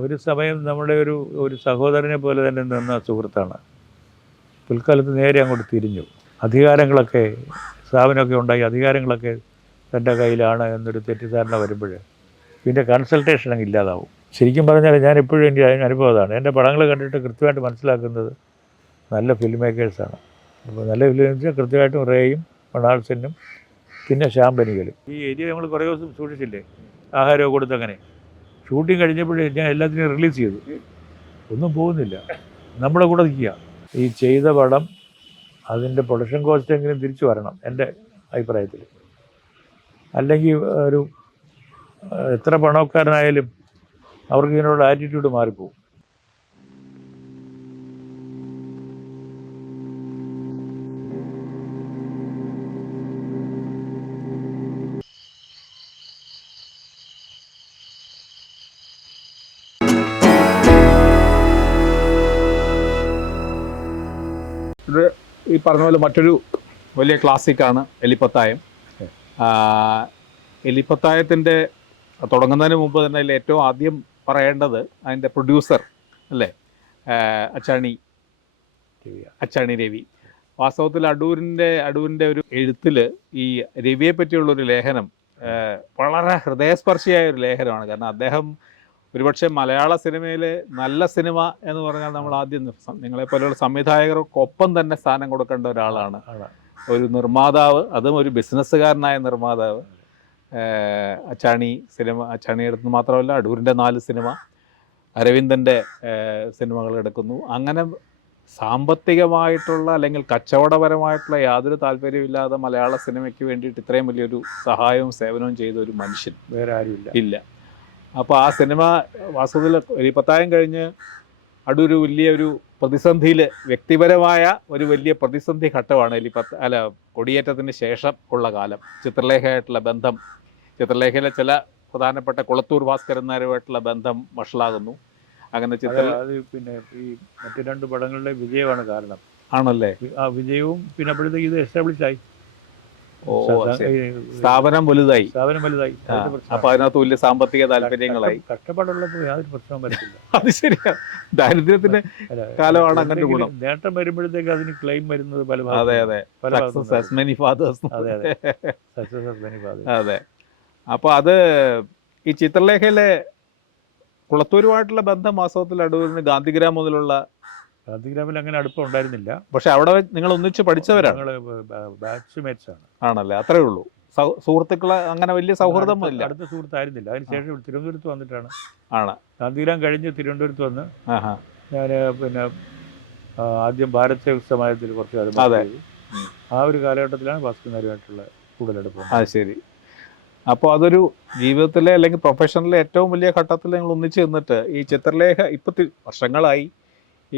ഒരു സമയം നമ്മുടെ ഒരു സഹോദരനെ പോലെ തന്നെ നിന്ന സുഹൃത്താണ്. പിൽക്കാലത്ത് നേരെ അങ്ങോട്ട് തിരിഞ്ഞു. അധികാരങ്ങളൊക്കെ സ്ഥാപനമൊക്കെ ഉണ്ടായി, അധികാരങ്ങളൊക്കെ തൻ്റെ കയ്യിലാണ് എന്നൊരു തെറ്റിദ്ധാരണ വരുമ്പോൾ പിന്നെ കൺസൾട്ടേഷൻ അങ്ങ് ഇല്ലാതാവും. ശരിക്കും പറഞ്ഞാൽ ഞാൻ എപ്പോഴും എൻ്റെ അനുഭവം അതാണ്. എൻ്റെ പടങ്ങൾ കണ്ടിട്ട് കൃത്യമായിട്ട് മനസ്സിലാക്കുന്നത് നല്ല ഫിലിം മേക്കേഴ്സാണ്. അപ്പോൾ നല്ല ഫിലിം മേക്കേഴ്സ് കൃത്യമായിട്ടും റേയും മണാൾസെന്നും പിന്നെ ശാമ്പനികലും. ഈ ഏരിയ നമ്മൾ കുറേ ദിവസം സൂക്ഷിച്ചില്ലേ, ആഹാരമൊക്കെ കൊടുത്തങ്ങനെ. ഷൂട്ടിങ് കഴിഞ്ഞപ്പോഴേ ഞാൻ എല്ലാത്തിനെയും റിലീസ് ചെയ്തു. ഒന്നും പോകുന്നില്ല, നമ്മുടെ കൂടെ നിൽക്കുക. ഈ ചെയ്ത പടം അതിൻ്റെ പ്രൊഡക്ഷൻ കോസ്റ്റ് എങ്കിലും തിരിച്ചു വരണം എൻ്റെ അഭിപ്രായത്തിൽ. അല്ലെങ്കിൽ എത്ര പണക്കാരനായാലും അവർക്ക് ഇതിനുള്ള ആറ്റിറ്റ്യൂഡ് മാറിപ്പോവും. ഇത് ഈ പറഞ്ഞ പോലെ മറ്റൊരു വലിയ ക്ലാസിക്കാണ് എലിപ്പത്തായം. എലിപ്പത്തായത്തിൻ്റെ തുടങ്ങുന്നതിന് മുമ്പ് തന്നെ അതിൽ ഏറ്റവും ആദ്യം പറയേണ്ടത് അതിൻ്റെ പ്രൊഡ്യൂസർ അല്ലേ, അച്ചാണി രവി. വാസ്തവത്തിൽ അടൂരിൻ്റെ ഒരു എഴുത്തിൽ ഈ രവിയെ പറ്റിയുള്ളൊരു ലേഖനം വളരെ ഹൃദയസ്പർശിയായ ഒരു ലേഖനമാണ്. കാരണം അദ്ദേഹം ഒരുപക്ഷെ മലയാള സിനിമയിൽ നല്ല സിനിമ എന്ന് പറഞ്ഞാൽ നമ്മൾ ആദ്യം നിങ്ങളെപ്പോലെയുള്ള സംവിധായകർക്കൊപ്പം തന്നെ സ്ഥാനം കൊടുക്കേണ്ട ഒരാളാണ്. ഒരു നിർമ്മാതാവ്, അതും ഒരു ബിസിനസ്സുകാരനായ നിർമ്മാതാവ്. അച്ചാണി എടുത്ത് മാത്രമല്ല, അടൂരിൻ്റെ 4 സിനിമ, അരവിന്ദൻ്റെ സിനിമകൾ എടുക്കുന്നു. അങ്ങനെ സാമ്പത്തികമായിട്ടുള്ള അല്ലെങ്കിൽ കച്ചവടപരമായിട്ടുള്ള യാതൊരു താല്പര്യമില്ലാതെ മലയാള സിനിമയ്ക്ക് വേണ്ടിയിട്ട് ഇത്രയും വലിയൊരു സഹായവും സേവനവും ചെയ്ത ഒരു മനുഷ്യൻ വേറെ ആരുമില്ല ഇല്ല. അപ്പോൾ ആ സിനിമ വാസ്തവത്തിൽ എലിപ്പത്തായം കഴിഞ്ഞ് അടൂർ വലിയൊരു പ്രതിസന്ധിയിൽ, വ്യക്തിപരമായ ഒരു വലിയ പ്രതിസന്ധി ഘട്ടമാണ് കൊടിയേറ്റത്തിന് ശേഷം ഉള്ള കാലം. ചിത്രലേഖയായിട്ടുള്ള ബന്ധം, ചിത്രലേഖയിലെ ചില പ്രധാനപ്പെട്ട കുളത്തൂർ ഭാസ്കരൻ നായരുമായിട്ടുള്ള ബന്ധം വഷളാകുന്നു. അങ്ങനെ പിന്നെ ഈ മറ്റു 2 പടങ്ങളുടെ വിജയമാണ് കാരണം. ആണല്ലേ? ആ വിജയവും പിന്നെ അപ്പോഴത്തേക്ക് ഇത് എസ്റ്റാബ്ലിഷ് ആയി, സ്ഥാപനം വലുതായി. അപ്പൊ അതിനകത്ത് വലിയ സാമ്പത്തിക താല്പര്യങ്ങളായി. കഷ്ടപ്പാടുള്ളപ്പോൾ യാതൊരു പ്രശ്നവും വരത്തില്ല. അത് ശരിയാണ്, ദാരിദ്ര്യത്തിന്റെ കാലമാണ്. അങ്ങനെ ഗുണം നേട്ടം വരുമ്പോഴത്തേക്ക് അതിന് ക്ലെയിം വരുന്നത് പല. അതെ. അപ്പൊ അത് ഈ ചിത്രലേഖയിലെ കുളത്തൂരുമായിട്ടുള്ള ബന്ധം വാസ്തവത്തിൽ അടൂരിന് ഗാന്ധിഗ്രാം മുതലുള്ള ഗാന്ധിഗ്രാമിൽ അങ്ങനെ അടുപ്പം ഉണ്ടായിരുന്നില്ല. പക്ഷെ അവിടെ നിങ്ങൾ ഒന്നിച്ച് പഠിച്ചവരാണ്, ബാച്ച്മേറ്റ്സ് ആണ്. ആണല്ലേ? അത്രേ ഉള്ളൂ. സുഹൃത്തുക്കളെ അങ്ങനെ വലിയ സൗഹൃദം ഇല്ല, അടുത്ത സുഹൃത്തായിരുന്നില്ല. അതിനുശേഷം തിരുവനന്തപുരത്ത് വന്നിട്ടാണ്. ആണ് ഗാന്ധിഗ്രാം കഴിഞ്ഞ് തിരുവനന്തപുരത്ത് വന്ന് ഞാൻ പിന്നെ ആദ്യം ഭാരത് സേവക് സമാജത്തിൽ കുറച്ച് കാലം. ആ ഒരു കാലഘട്ടത്തിലാണ് ഭാസ്കരനാരുമായിട്ടുള്ള കൂടുതലെടുപ്പം. അത് ശരി. അപ്പോൾ അതൊരു ജീവിതത്തിലെ അല്ലെങ്കിൽ പ്രൊഫഷണലിലെ ഏറ്റവും വലിയ ഘട്ടത്തിൽ നിങ്ങൾ ഒന്നിച്ച് നിന്നിട്ട് ഈ ചിത്രലേഖ ഇപ്പോൾ വർഷങ്ങളായി,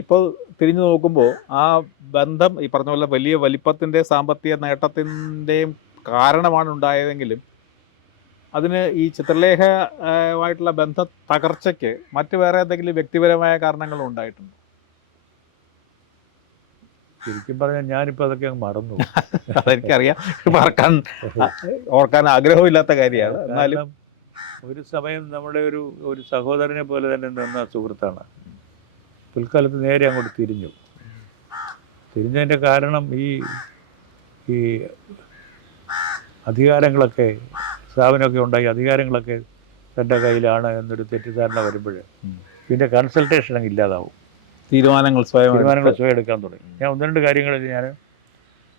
ഇപ്പോൾ തിരിഞ്ഞു നോക്കുമ്പോൾ ആ ബന്ധം ഈ പറഞ്ഞ പോലെ വലിയ വലിപ്പത്തിൻ്റെ സാമ്പത്തിക നേട്ടത്തിൻ്റെയും കാരണമാണ് ഉണ്ടായതെങ്കിലും അതിന് ഈ ചിത്രലേഖമായിട്ടുള്ള ബന്ധ തകർച്ചയ്ക്ക് മറ്റു വേറെ എന്തെങ്കിലും വ്യക്തിപരമായ കാരണങ്ങളും ഉണ്ടായിട്ടുണ്ട്? ശരിക്കും പറഞ്ഞാൽ ഞാനിപ്പോൾ അതൊക്കെ അങ്ങ് മറന്നു. അതെനിക്കറിയാം, ഓർക്കാൻ ആഗ്രഹമില്ലാത്ത കാര്യമാണ്. എന്നാലും ഒരു സമയം നമ്മുടെ ഒരു സഹോദരനെ പോലെ തന്നെ നിന്ന സുഹൃത്താണ്. പിൽക്കാലത്ത് നേരെ അങ്ങോട്ട് തിരിഞ്ഞതിൻ്റെ കാരണം ഈ അധികാരങ്ങളൊക്കെ സ്ഥാപനമൊക്കെ ഉണ്ടായി, അധികാരങ്ങളൊക്കെ തൻ്റെ കയ്യിലാണ് എന്നൊരു തെറ്റിദ്ധാരണ വരുമ്പോൾ പിന്നെ കൺസൾട്ടേഷൻ അങ്ങ് ഇല്ലാതാവും. തീരുമാനങ്ങൾ സ്വയം എടുക്കാൻ തുടങ്ങി. ഞാൻ 1-2 കാര്യങ്ങൾ ഞാൻ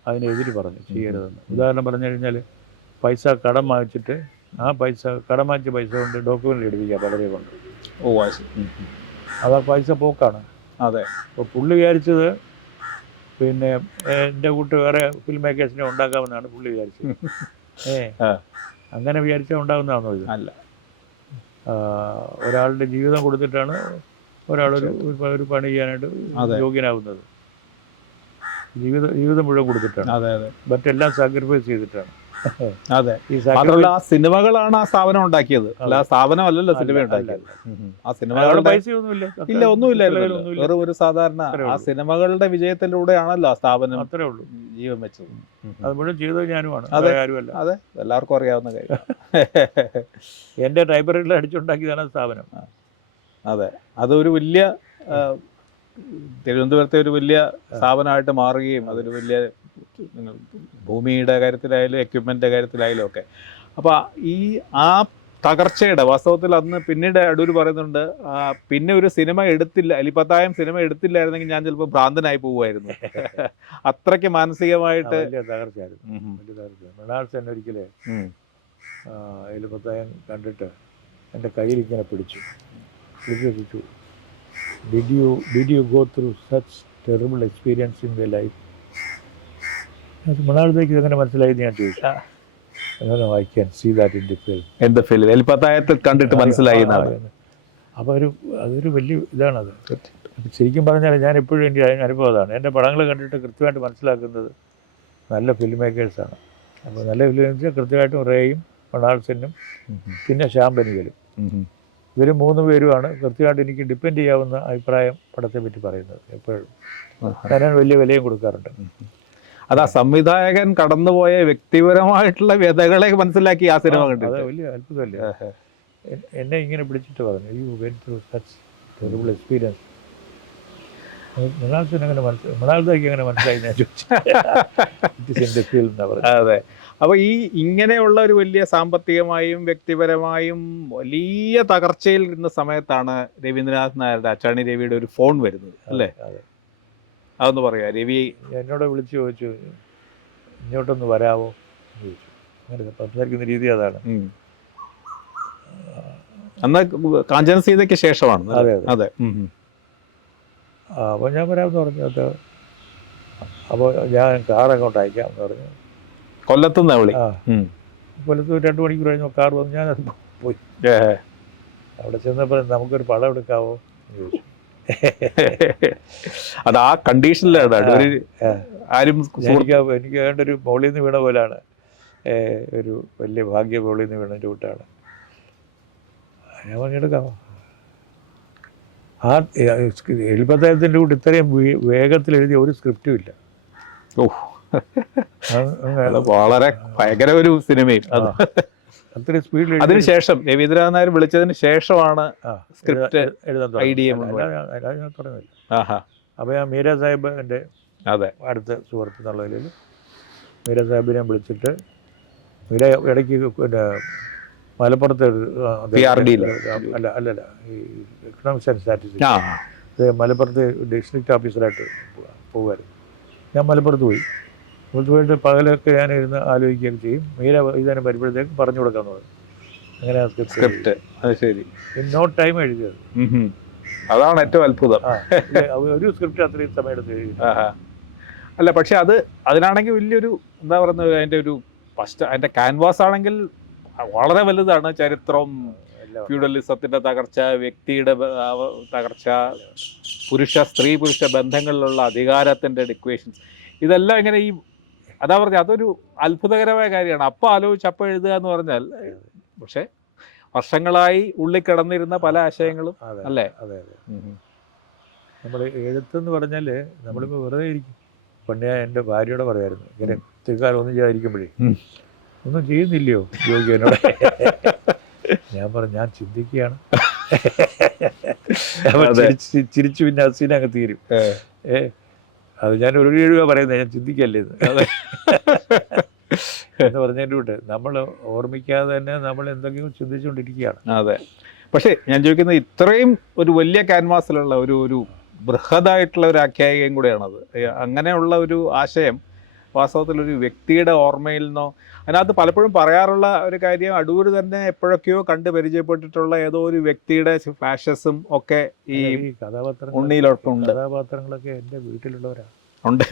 അതിനെതിര് പറഞ്ഞു ചെയ്യരുതെന്ന്. ഉദാഹരണം പറഞ്ഞു കഴിഞ്ഞാൽ, പൈസ കടം വാങ്ങിച്ചിട്ട് കടം വാങ്ങിച്ച പൈസ കൊണ്ട് ഡോക്യുമെൻ്റ് എടുപ്പിക്കുക പലരെ കൊണ്ട്. അത് പൈസ പോക്കാണ്. അതെ. അപ്പോൾ പുള്ളി വിചാരിച്ചത് പിന്നെ എൻ്റെ കൂട്ട് വേറെ ഫിലിം മേക്കേഴ്സിനെ ഉണ്ടാക്കാമെന്നാണ് പുള്ളി വിചാരിച്ചത്. അങ്ങനെ വിചാരിച്ചാൽ ഉണ്ടാകുന്നതാണോ ഇത്? അല്ല. ഒരാളുടെ ജീവിതം കൊടുത്തിട്ടാണ് ഒരു പണി ചെയ്യാനായിട്ട് യോഗ്യനാകുന്നത്. ജീവിതം മുഴുവൻ കൊടുത്തിട്ടാണ്. മറ്റെല്ലാം സാക്രിഫൈസ് ചെയ്തിട്ടാണ്. അതെ. മാത്രമല്ല ആ സിനിമകളാണ് ആ സ്ഥാപനം ഉണ്ടാക്കിയത്, അല്ല സ്ഥാപനം അല്ലല്ലോ സിനിമ ഉണ്ടാക്കിയത്. ആ സിനിമകളുടെ പൈസയൊന്നുമില്ല, ഒന്നുമില്ലായിരുന്നു. വെറും ഒരു സാധാരണ ആ സിനിമകളുടെ വിജയത്തിലൂടെയാണല്ലോ ആ സ്ഥാപനം അത്രേ ഉള്ളൂ ജീവൻ വെച്ചത്. അത് മുഴുവൻ ചെയ്തത് ഞാനുമാണ്. അതെ, എല്ലാവർക്കും അറിയാവുന്ന കാര്യം. എൻ്റെ ലൈബ്രറിയിൽ അടിച്ചുണ്ടാക്കിയതാണ് സ്ഥാപനം. അതെ, അതൊരു വലിയ തിരുവനന്തപുരത്തെ ഒരു വലിയ സ്ഥാപനമായിട്ട് മാറുകയും അതൊരു വലിയ ഭൂമിയുടെ കാര്യത്തിലായാലും എക്യുപ്മെൻ്റിൻ്റെ കാര്യത്തിലായാലും ഒക്കെ. അപ്പോൾ ആ തകർച്ചയുടെ വാസ്തവത്തിൽ അന്ന് പിന്നീട് അടൂർ പറയുന്നുണ്ട്, പിന്നെ ഒരു സിനിമ എടുത്തില്ല, എലിപ്പത്തായം സിനിമ എടുത്തില്ലായിരുന്നെങ്കിൽ ഞാൻ ചിലപ്പോൾ ഭ്രാന്തനായി പോവുമായിരുന്നു. അത്രയ്ക്ക് മാനസികമായിട്ട് വലിയ തകർച്ചയായിരുന്നു. മൃണാൾ സെൻ ഒരിക്കലേ എലിപ്പത്തായം കണ്ടിട്ട് എൻ്റെ കയ്യിൽ ഇങ്ങനെ പിടിച്ചു വെച്ചു, did you go through such terrible experience in the life? മൃണാളത്തേക്ക് ഇതെങ്ങനെ മനസ്സിലായി ഞാൻ ചോദിച്ചു. I can see that in the film. എൻ്റെ ഫിലിം എലിപ്പത്തായത്തിൽ കണ്ടിട്ട് മനസ്സിലായി. അപ്പോൾ അതൊരു വലിയ ഇതാണത്. ശരിക്കും പറഞ്ഞാൽ ഞാൻ എപ്പോഴും എൻ്റെ അനുഭവം അതാണ്. എൻ്റെ പടങ്ങൾ കണ്ടിട്ട് കൃത്യമായിട്ട് മനസ്സിലാക്കുന്നത് നല്ല ഫിലിം മേക്കേഴ്സാണ്. അപ്പോൾ നല്ല ഫിലിം മേക്കേഴ്സ് കൃത്യമായിട്ടും റേയും മൃണാൾ സെന്നും പിന്നെ ശ്യാം ബെനിഗലും, ഇവർ 3 പേരുമാണ് കൃത്യമായിട്ട് എനിക്ക് ഡിപ്പെൻഡ് ചെയ്യാവുന്ന അഭിപ്രായം പടത്തെ പറ്റി പറയുന്നത്. എപ്പോഴും ഞാൻ വലിയ വിലയും കൊടുക്കാറുണ്ട്. അത് ആ സംവിധായകൻ കടന്നുപോയ വ്യക്തിപരമായിട്ടുള്ള വ്യതകളെ മനസ്സിലാക്കി ആ സിനിമ കണ്ടു. അത് വലിയ അത്ഭുതമല്ലേ. എന്നെ ഇങ്ങനെ പിടിച്ചിട്ട് പറഞ്ഞു, you went through such terrible experience. Mrinal മൃണാൾത്തേക്ക് എങ്ങനെ മനസ്സിലായി ഞാൻ ചോദിച്ചു. അതെ. അപ്പോൾ ഇങ്ങനെയുള്ള ഒരു വലിയ സാമ്പത്തികമായും വ്യക്തിപരമായും വലിയ തകർച്ചയിൽ ഇരുന്ന സമയത്താണ് രവീന്ദ്രനാഥ് നായരുടെ അച്ചാണി രവിയുടെ ഒരു ഫോൺ വരുന്നത് അല്ലേ? അതൊന്ന് പറയാ. രവി എന്നോട് വിളിച്ച് ചോദിച്ചു, ഇങ്ങോട്ടൊന്ന് വരാമോ എന്ന് ചോദിച്ചു. അങ്ങനെ സംസാരിക്കുന്ന രീതി അതാണ്. അന്ന് കാഞ്ചന സീതയ്ക്ക് ശേഷമാണ്. അതെ അതെ. അപ്പോൾ ഞാൻ വരാമെന്ന് പറഞ്ഞു. അപ്പോൾ ഞാൻ കാറങ്ങോട്ട് അയക്കാമെന്ന് പറഞ്ഞു. കൊല്ലത്തുനിന്ന് വിളി. കൊല്ലത്ത് 2 മണിക്കൂർ കഴിഞ്ഞപ്പോൾ കാർ വന്നു. ഞാനത് പോയി. അവിടെ ചെന്നപ്പോൾ നമുക്കൊരു പടം എടുക്കാവോ എന്ന് ചോദിച്ചു. അത് ആ കണ്ടീഷനിലാണ് ആരും എനിക്ക് വേണ്ടൊരു മുകളിൽ നിന്ന് വീണ പോലാണ്. ഒരു വലിയ ഭാഗ്യ മുകളിൽ നിന്ന് വീണതിൻ്റെ കൂട്ടാണ്. ഞാൻ പണിയെടുക്കാമോ? ആ എലിപ്പത്തായത്തിൻ്റെ കൂട്ട് ഇത്രയും വേഗത്തിൽ എഴുതിയ ഒരു സ്ക്രിപ്റ്റും ഇല്ല. വളരെ ഭയങ്കര ഒരു സിനിമയും അത്രയും സ്പീഡിൽ. അതിനുശേഷം രവീന്ദ്രനാഥ് നായർ വിളിച്ചതിന് ശേഷമാണ് സ്ക്രിപ്റ്റ് എഴുതാൻ തുടങ്ങുന്നില്ല. അപ്പോൾ ഞാൻ മീര സാഹിബ് എൻ്റെ അടുത്ത സുഹൃത്ത് എന്നുള്ള നിലയിൽ മീര സാഹിബിനെ വിളിച്ചിട്ട്, മീര ഇടയ്ക്ക് പിന്നെ മലപ്പുറത്ത് അല്ലല്ല ഈ എക്കണോമിക്സ് ആൻഡ് സ്റ്റാറ്റിസ്റ്റിക്സ് മലപ്പുറത്ത് ഡിസ്ട്രിക്ട് ഓഫീസറായിട്ട് പോകുമായിരുന്നു. ഞാൻ മലപ്പുറത്ത് പോയിട്ട് പകലൊക്കെ ഞാൻ ഇരുന്ന് ആലോചിക്കുകയൊക്കെ ചെയ്യും. മീര ഇതന്നെ വരുമ്പോഴത്തേക്ക് പറഞ്ഞു കൊടുക്കാന്ന് പറഞ്ഞു. അങ്ങനെ സ്ക്രിപ്റ്റ് ശരി ഇൻ നോ ടൈം എഴുതിയത്. അതാണ് ഏറ്റവും അത്ഭുതം. ഒരു സ്ക്രിപ്റ്റ് അത്രയും സമയം എടുത്ത് എഴുതി. അല്ല, പക്ഷെ അതിനാണെങ്കിൽ വലിയൊരു എന്താ പറയുന്നത്, അതിൻ്റെ ക്യാൻവാസ് ആണെങ്കിൽ വളരെ വലുതാണ്. ചരിത്രം, ഫ്യൂഡലിസത്തിന്റെ തകർച്ച, വ്യക്തിയുടെ തകർച്ച, സ്ത്രീ പുരുഷ ബന്ധങ്ങളിലുള്ള അധികാരത്തിന്റെ ഡിക്വേഷൻസ്, ഇതെല്ലാം ഇങ്ങനെ അതാ പറഞ്ഞ അതൊരു അത്ഭുതകരമായ കാര്യമാണ്. അപ്പം ആലോചിച്ച് അപ്പം എഴുതുക എന്ന് പറഞ്ഞാൽ, പക്ഷെ വർഷങ്ങളായി ഉള്ളിൽ കിടന്നിരുന്ന പല ആശയങ്ങളും അല്ലേ? അതെ. നമ്മൾ എഴുത്തെന്ന് പറഞ്ഞാൽ നമ്മളിപ്പോൾ വെറുതെ ഇരിക്കും. പണ്ട് ഞാൻ എൻ്റെ ഭാര്യയോട് പറയായിരുന്നു, ഇങ്ങനെ ഇത്തിരിക്കാലം ഒന്നും ചെയ്യാതിരിക്കുമ്പോഴേ, ഒന്നും ചെയ്യുന്നില്ലയോ യോഗിയനോട്. ഞാൻ പറഞ്ഞു, ഞാൻ ചിന്തിക്കുകയാണ്. ചിരിച്ചു പിന്നെ അസീന അങ്ങ് തീരും. അത് ഞാൻ ഒരു രൂപ പറയുന്നത്, ഞാൻ ചിന്തിക്കല്ലേ എന്ന് പറഞ്ഞതിൻ്റെ കൂട്ട് നമ്മൾ ഓർമ്മിക്കാതെ തന്നെ നമ്മൾ എന്തെങ്കിലും ചിന്തിച്ചുകൊണ്ടിരിക്കുകയാണ്. അതെ. പക്ഷേ ഞാൻ ചോദിക്കുന്നത്, ഇത്രയും ഒരു വലിയ ക്യാൻവാസിലുള്ള ഒരു ബൃഹദായിട്ടുള്ള ഒരു ആഖ്യായികയും കൂടെയാണത്. അങ്ങനെയുള്ള ഒരു ആശയം വാസ്തവത്തിൽ ഒരു വ്യക്തിയുടെ ഓർമ്മയിൽ നിന്നോ, അതിനകത്ത് പലപ്പോഴും പറയാറുള്ള ഒരു കാര്യം, അടൂർ തന്നെ എപ്പോഴൊക്കെയോ കണ്ട് പരിചയപ്പെട്ടിട്ടുള്ള ഏതോ ഒരു വ്യക്തിയുടെ ഫ്ലാഷസും ഒക്കെ ഈ ഉണ്ണിയിലൊട്ടുണ്ട്. കഥാപാത്രങ്ങളൊക്കെ എൻ്റെ വീട്ടിലുള്ളവരാണ്. ഉണ്ട്,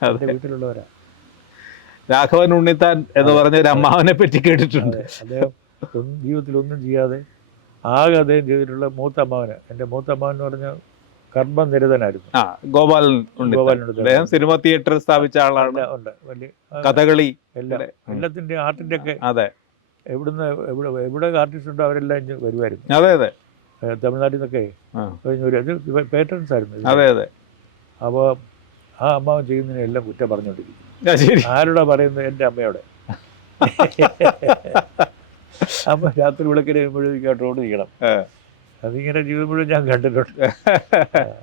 എൻ്റെ വീട്ടിലുള്ളവരാ. രാഘവൻ ഉണ്ണിത്താൻ എന്ന് പറഞ്ഞ ഒരു അമ്മാവനെ പറ്റി കേട്ടിട്ടുണ്ട്. അദ്ദേഹം ജീവിതത്തിൽ ഒന്നും ചെയ്യാതെ ആകെ അദ്ദേഹം ചെയ്തിട്ടുള്ള മൂത്ത അമ്മാവന്, എൻ്റെ മൂത്ത അമ്മാവൻ എന്ന് പറഞ്ഞാൽ കർമ്മനിരതനായിരുന്നു. ഗോപാലൻ അദ്ദേഹം സിനിമ തിയേറ്റർ സ്ഥാപിച്ച ആളാണ്. കഥകളി എല്ലാത്തിൻ്റെ ആർട്ടിൻ്റെ ഒക്കെ. അതെ. എവിടെ ആർട്ടിസ്റ്റ് ഉണ്ടോ അവരെല്ലാം ഇഞ്ഞ് വരുമായിരുന്നു. അതെ അതെ. തമിഴ്നാട്ടിൽ നിന്നൊക്കെ പേറ്റേൺസ് ആയിരുന്നു. അതെ അതെ. അപ്പോൾ ആ അമ്മാവൻ ചെയ്യുന്നതിനെല്ലാം കുറ്റം പറഞ്ഞുകൊണ്ടിരിക്കും. ആരോടാ പറയുന്നത്? എൻ്റെ അമ്മയോടെ. അമ്മ രാത്രി വിളക്കിന് വരുമ്പോഴേക്കും റോഡ് ചെയ്യണം. അതിങ്ങനെ ജീവിതം മുഴുവൻ ഞാൻ കണ്ടിട്ടുണ്ട്.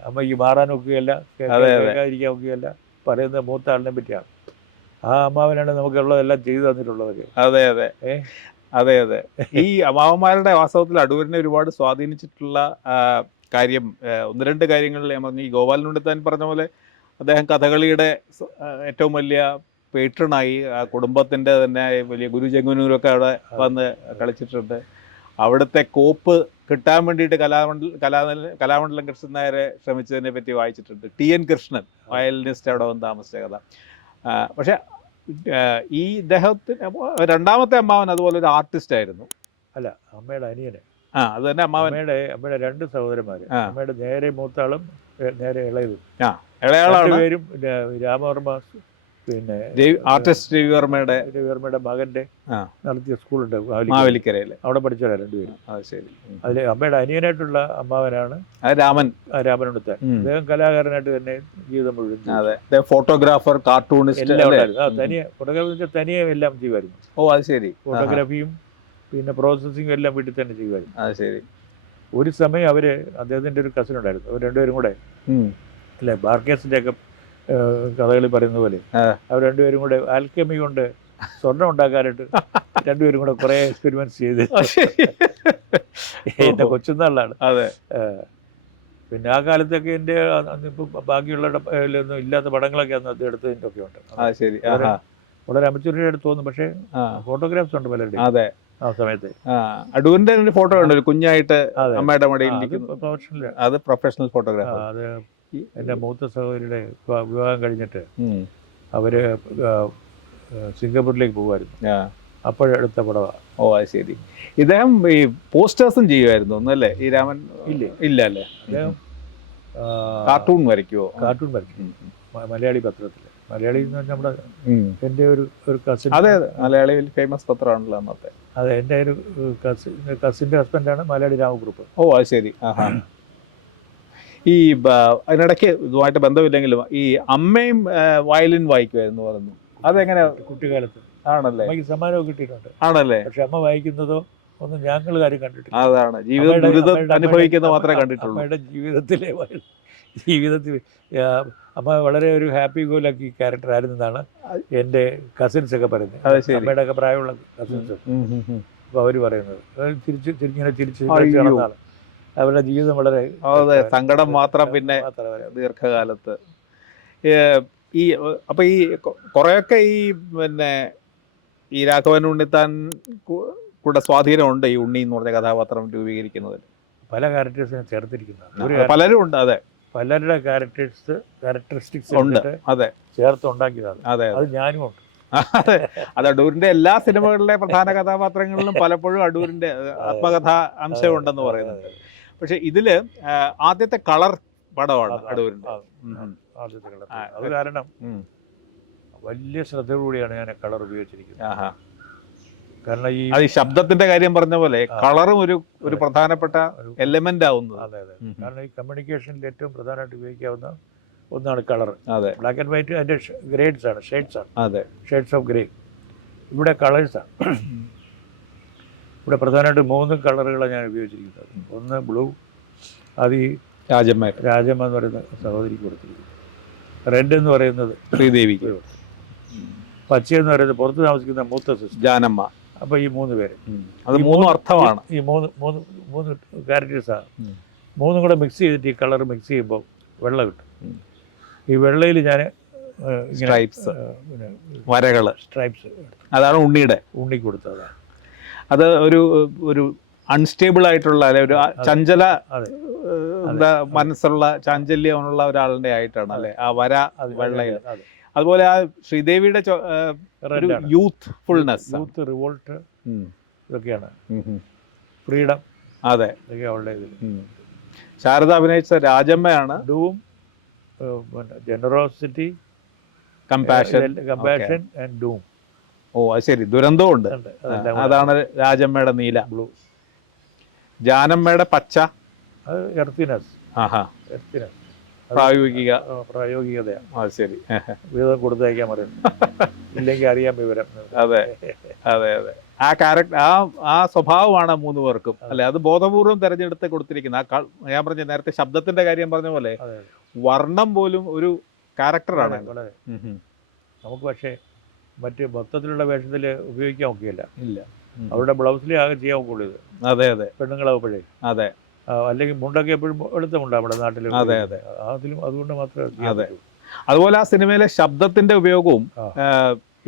അമ്മയ്ക്ക് മാറാൻ ഒക്കുകയല്ല, കേൾക്കാതിരിക്കാൻ ഒക്കുകയല്ല, പറയുന്ന മൂത്ത ആളിനെ പറ്റിയാണ്. ആ അമ്മാവനാണ് നമുക്കുള്ളതെല്ലാം ചെയ്തു തന്നിട്ടുള്ളതൊക്കെ. അതെ അതെ അതെ അതെ. ഈ അമ്മാവന്മാരുടെ വാസ്തവത്തിൽ അടൂരിനെ ഒരുപാട് സ്വാധീനിച്ചിട്ടുള്ള കാര്യം ഒന്ന് രണ്ട് കാര്യങ്ങളിൽ ഞാൻ പറഞ്ഞു. ഈ ഗോപാലൻ ഉണ്ണിത്താൻ പറഞ്ഞ പോലെ അദ്ദേഹം കഥകളിയുടെ ഏറ്റവും വലിയ പേട്രണായി. കുടുംബത്തിൻ്റെ തന്നെ വലിയ ഗുരു ചെങ്ങന്നൂരൊക്കെ അവിടെ വന്ന് കളിച്ചിട്ടുണ്ട്. അവിടുത്തെ കോപ്പ് കിട്ടാൻ വേണ്ടിയിട്ട് കലാമണ്ഡലം കൃഷ്ണൻ നായരെ ശ്രമിച്ചതിനെ പറ്റി വായിച്ചിട്ടുണ്ട്. TN കൃഷ്ണൻ വയലിനിസ്റ്റ് അവിടെ വന്ന് താമസിച്ച കഥ. പക്ഷെ ഈ ഇദ്ദേഹത്തിന് രണ്ടാമത്തെ അമ്മാവൻ അതുപോലെ ഒരു ആർട്ടിസ്റ്റ് ആയിരുന്നു. അല്ല, അമ്മയുടെ അനിയന്. അത് തന്നെ അമ്മയുടെ 2 സഹോദരന്മാര്. അമ്മയുടെ നേരെ മൂത്താളും നേരെ ഇളയതും. ഇളയാളാണ് പേരും രാമവർമ്മ, പിന്നെ ആർട്ടിസ്റ്റ് രവിവർമ്മയുടെ മകന്റെ നടത്തിയ സ്കൂളുണ്ട് മാവേലിക്കരയിൽ. അവിടെ പഠിച്ചവരാ 2 പേരും. ശരി. അതിൽ അമ്മയുടെ അനിയനായിട്ടുള്ള അമ്മാവനാണ് രാമനുണ്ണിത്താൻ. അദ്ദേഹം കലാകാരനായിട്ട് തന്നെ ജീവിതം മുഴുവൻ. ഫോട്ടോഗ്രാഫർ, കാർട്ടൂണിസ്റ്റ് തനിയെ ഫോട്ടോഗ്രാഫി തനിയെ എല്ലാം ചെയ്യുമായിരുന്നു. അത് ശരി. ഫോട്ടോഗ്രാഫിയും പിന്നെ പ്രോസസ്സിങ്ങും എല്ലാം വീട്ടിൽ തന്നെ ചെയ്യുമായിരുന്നു. ശരി. ഒരു സമയം അദ്ദേഹത്തിന്റെ ഒരു കസിൻ ഉണ്ടായിരുന്നു. അവർ 2 പേരും കൂടെ അല്ലെ ബാർക്കേസിന്റെ ഒക്കെ കഥകളി പറയുന്ന പോലെ അവർ 2 പേരും കൂടെ ആൽക്കമി കൊണ്ട് സ്വർണം ഉണ്ടാക്കാനായിട്ട് 2 പേരും കൂടെ കുറെ എക്സ്പെരിമെന്റ്സ് ചെയ്ത് എന്റെ കൊച്ചുനാളിലാണ്. പിന്നെ ആ കാലത്തൊക്കെ എൻ്റെ ഇപ്പൊ ബാക്കിയുള്ള ഒന്നും ഇല്ലാത്ത പടങ്ങളൊക്കെ അന്ന് അത് എടുത്തതിൻ്റെ ഒക്കെ ഉണ്ട്. വളരെ അമച്ചൂരിയുടെ തോന്നും. പക്ഷേ ഫോട്ടോഗ്രാഫ്സ് ഉണ്ട് പലരുടെയും ആ സമയത്ത്. അടൂരിന്റെ ഫോട്ടോ ഉണ്ട്, ഒരു കുഞ്ഞായിട്ട് അമ്മയുടെ മടിയിൽ. അത് പ്രൊഫഷണൽ ഫോട്ടോഗ്രാഫർ. അത് എൻ്റെ മൂത്ത സഹോദരിയുടെ വിവാഹം കഴിഞ്ഞിട്ട് അവര് സിംഗപ്പൂരിലേക്ക് പോകുമായിരുന്നു. അപ്പോഴെടുത്ത പടമാണ്. അത് ശരി. ഇദ്ദേഹം ഈ പോസ്റ്റേഴ്സും ചെയ്യുമായിരുന്നു ഒന്നല്ലേ ഈ രാമൻ? ഇല്ല അല്ലേ? അദ്ദേഹം കാർട്ടൂൺ വരയ്ക്കുമോ? കാർട്ടൂൺ വരയ്ക്കും. മലയാളി പത്രത്തിൽ. മലയാളി എന്ന് പറഞ്ഞാൽ നമ്മുടെ എൻ്റെ ഒരു കസിൻ. അതെ, മലയാളിയിൽ ഫേമസ് പത്രമാണല്ലോ അന്നത്തെ. അതെ, എൻ്റെ ഒരു കസിൻ്റെ ഹസ്ബൻഡാണ് മലയാളി രാമകുറുപ്പ്. അത് ശരി. ഈ അതിനിടയ്ക്ക് ഇതുമായിട്ട് ബന്ധമില്ലെങ്കിലും ഈ അമ്മയും വയലിൻ വായിക്കുമായിരുന്നു പറഞ്ഞു. അതെങ്ങനെ? കുട്ടിക്കാലത്ത് ആണല്ലേ? അമ്മയ്ക്ക് സമ്മാനമൊക്കെ കിട്ടിയിട്ടുണ്ട്. ആണല്ലേ? പക്ഷെ അമ്മ വായിക്കുന്നതോ ഒന്നും ഞങ്ങൾ കാര്യം കണ്ടിട്ടില്ല. അതാണ് ജീവിതം ദുരിതം അനുഭവിക്കുന്ന മാത്രമേ കണ്ടിട്ടുള്ളൂ. അമ്മയുടെ ജീവിതത്തിൽ അമ്മ വളരെ ഒരു ഹാപ്പി ഗോ ലക്കി ക്യാരക്ടർ ആയിരുന്നെന്നാണ് എൻ്റെ കസിൻസ് ഒക്കെ പറയുന്നത്. അമ്മയുടെ ഒക്കെ പ്രായമുള്ള കസിൻസ്. അപ്പോൾ അവർ പറയുന്നത് ചിരിച്ച് നടന്നാണ് അവരുടെ ജീവിതം വളരെ സങ്കടം മാത്രം. പിന്നെ ദീർഘകാലത്ത് ഈ അപ്പൊ ഈ കുറെയൊക്കെ ഈ പിന്നെ ഈ രാഘവൻ ഉണ്ണിത്താൻ കൂടെ സ്വാധീനമുണ്ട് ഈ ഉണ്ണി എന്ന് പറഞ്ഞ കഥാപാത്രം രൂപീകരിക്കുന്നതിൽ. പല ക്യാരക്ടേഴ്സിനെ ചേർത്തിരിക്കുന്നത് പലരും ഉണ്ട്. അതെ, പലരുടെ ക്യാരക്ടറിസ്റ്റിക്സ് ഉണ്ട്. അതെ, ചേർത്ത് ഉണ്ടാക്കിയതാണ്. അതെ, അത് ഞാനും ഉണ്ട്. അതെ, അത് അടൂരിന്റെ എല്ലാ സിനിമകളിലെ പ്രധാന കഥാപാത്രങ്ങളിലും പലപ്പോഴും അടൂരിന്റെ ആത്മകഥാ അംശം ഉണ്ടെന്ന് പറയുന്നുണ്ട്. പക്ഷെ ഇതില് ആദ്യത്തെ കളർ പടമാണ് അടൂരിന്റെ. ആദ്യത്തെ കളർ. അത് കാരണം വലിയ ശ്രദ്ധയോടുകൂടിയാണ് ഞാൻ കളർ ഉപയോഗിച്ചിരിക്കുന്നത്. കാരണം ഈ ശബ്ദത്തിന്റെ കാര്യം പറഞ്ഞ പോലെ കളറും ഒരു പ്രധാനപ്പെട്ട എലമെന്റ് ആവുന്നത്. അതെ അതെ. കാരണം ഈ കമ്മ്യൂണിക്കേഷനിൽ ഏറ്റവും പ്രധാനമായിട്ട് ഉപയോഗിക്കാവുന്ന ഒന്നാണ് കളർ. അതെ, ബ്ലാക്ക് ആൻഡ് വൈറ്റ് അതിന്റെ ഗ്രേഡ്സ് ആണ്, ഷെയ്ഡ്സ് ആണ്. അതെ, ഷെയ്ഡ്സ് ഓഫ് ഗ്രേ. ഇവിടെ കളേഴ്സാണ്. ഇവിടെ പ്രധാനമായിട്ട് 3 കളറുകളാണ് ഞാൻ ഉപയോഗിച്ചിരിക്കുന്നത്. ഒന്ന് ബ്ലൂ, അത് ഈ രാജമ്മ എന്ന് പറയുന്ന സഹോദരിക്ക് കൊടുത്തിരിക്കുന്നു. റെഡ് എന്ന് പറയുന്നത് ശ്രീദേവിക്ക്. പച്ച എന്ന് പറയുന്നത് പുറത്ത് താമസിക്കുന്ന മൂത്ത സിസ്റ്റർ ജാനമ്മ. അപ്പോൾ ഈ 3 പേര്, അത് 3 അർത്ഥമാണ്. ഈ മൂന്ന് ക്യാരക്ടേഴ്സാണ്. 3 കൂടെ മിക്സ് ചെയ്തിട്ട് ഈ കളർ മിക്സ് ചെയ്യുമ്പോൾ വെള്ള കിട്ടും. ഈ വെള്ളയിൽ ഞാൻ സ്ട്രൈപ്സ്, വരകള്, സ്ട്രൈപ്സ്, അതാണ് ഉണ്ണിക്ക് കൊടുത്തതാണ്. അത് ഒരു അൺസ്റ്റേബിൾ ആയിട്ടുള്ള അല്ലെ, ഒരു ചഞ്ചല മനസ്സുള്ള ചാഞ്ചല്യമുള്ള ഒരാളുടെ ആയിട്ടാണ് അല്ലെ ആ വര വെള്ളയിൽ. അതുപോലെ ആ ശ്രീദേവിയുടെ യൂത്ത് ഫുൾനെസ്, യൂത്ത് റിവോൾട്ട്, ഇതൊക്കെയാണ് ഫ്രീഡം. അതെ, ഇതൊക്കെ അവളുടെ ഇതിൽ. ശാരദ അഭിനയിച്ച രാജമ്മയാണ് doom, generosity, compassion and doom. അത് ശരി, ദുരന്തമുണ്ട്. അതാണ് രാജമ്മയുടെ നീല. ബ്ലൂ. ജാനമ്മയുടെ പച്ച, അത് എർത്തിനസ്. പ്രായോഗികതയാണ്. ശരി, വിവരം കൊടുത്തയക്കാൻ പറയുന്നു. ഇല്ലെങ്കിൽ അറിയാം വിവരം. അതെ അതെ അതെ. ആ ക്യാരക്ടർ ആ സ്വഭാവമാണ് 3 പേർക്കും അല്ലെ. അത് ബോധപൂർവം തെരഞ്ഞെടുത്ത് കൊടുത്തിരിക്കുന്നത്. ഞാൻ പറഞ്ഞ നേരത്തെ ശബ്ദത്തിന്റെ കാര്യം പറഞ്ഞ പോലെ വർണ്ണം പോലും ഒരു ക്യാരക്ടറാണ്. വളരെ നമുക്ക് പക്ഷേ മറ്റ് മൊത്തത്തിലുള്ള വേഷത്തിൽ ഉപയോഗിക്കാൻ ഒക്കെയില്ല. ഇല്ല, അവരുടെ ബ്ലൗസിലേ ആകെ ചെയ്യാൻ ഒക്കുള്ളൂ ഇത്. അതെ അതെ, പെണ്ണുങ്ങളാവുമ്പോഴേ. അതെ. അല്ലെങ്കിൽ മുണ്ടൊക്കെ എപ്പോഴും എടുത്തുമുണ്ട് നമ്മുടെ നാട്ടിൽ. അതെ അതെ, അതിലും അതുകൊണ്ട് മാത്രമേ. അതെ. അതുപോലെ ആ സിനിമയിലെ ശബ്ദത്തിന്റെ ഉപയോഗവും,